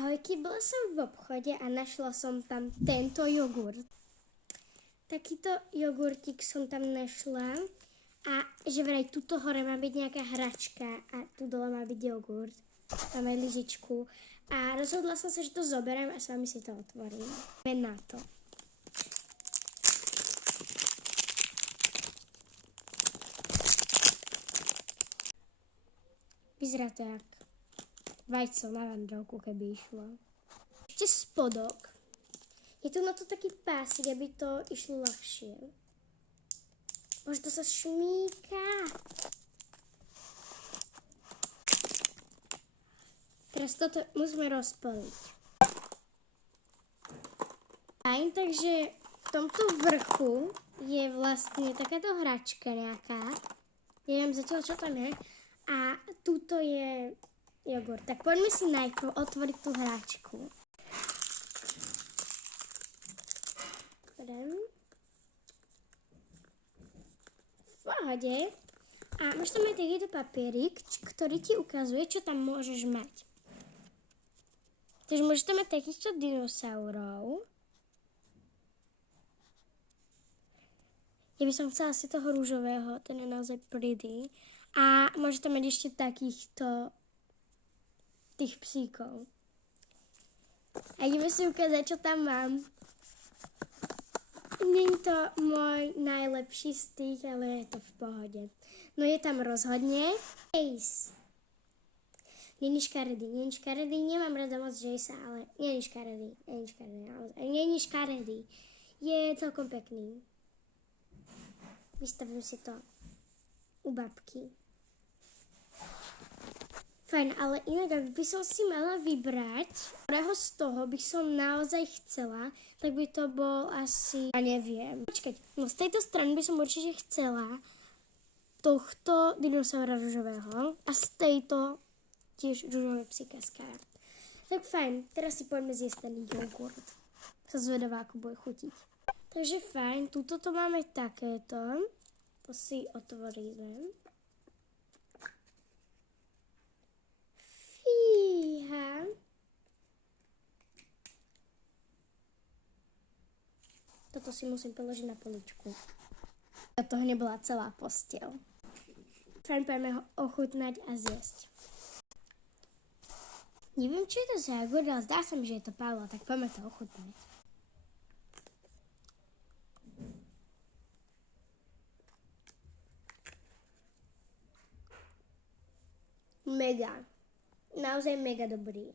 Ahojky, bola som v obchode a našla som tam tento jogurt. Takýto jogurtík som tam našla a že vraj tuto hore má byť nejaká hračka a tu dole má byť jogurt. Tam aj lyžičku. A rozhodla som sa, že to zoberiem a s vami si to otvorím. Poďme na to. Vyzerá to jak vajco na vandrovku, keby išlo. Ešte spodok. Je tu na to taký pásik, aby to išlo ľahšie. Možno to sa šmíka. Teraz toto musíme rozpoliť. Fajn, takže v tomto vrchu je vlastne takáto hračka nejaká. Neviem zatiaľ, čo tam je. A tuto je jogurt. Tak poďme si najprv otvoriť tú hračku. V pohode. A máš tam aj takýto papierik, ktorý ti ukazuje, čo tam môžeš mať. Takže môžeš tam mať takýchto dinosaurov. Ja by som chcela si toho rúžového, ten je naozaj pretty. A môžeš tam mať ešte takýchto tých psíkov. A ideme si ukázať, čo tam mám. Nie je to môj najlepší z tých, ale je to v pohode. No je tam rozhodne Ace. Není škaredý, nemám rada moc Jacea, ale není škaredý, je celkom pekný. Vystavím si to u babky. Fajn, ale inak, ak by som si mala vybrať, ktorého z toho by som naozaj chcela, tak by to bol asi, ja neviem. Počkať, no z tejto strany by som určite chcela tohto dinosaura ružového a z tejto tiež ružové psíka skara. Tak fajn, teraz si poďme zjesť ten jogurt. Sa zvedavá, ako bude chutiť. Takže fajn, tuto to máme takéto. To si otvoríme. Fíha. Toto si musím položiť na poličku. A toho nebola celá posteľ. Fajn, poďme ho ochutnať a zjesť. Neviem, či je to za jogurt, ale zdá sa mi, že je to Pavla, tak poďme to ochutnať. Mega. Naozaj mega dobrý.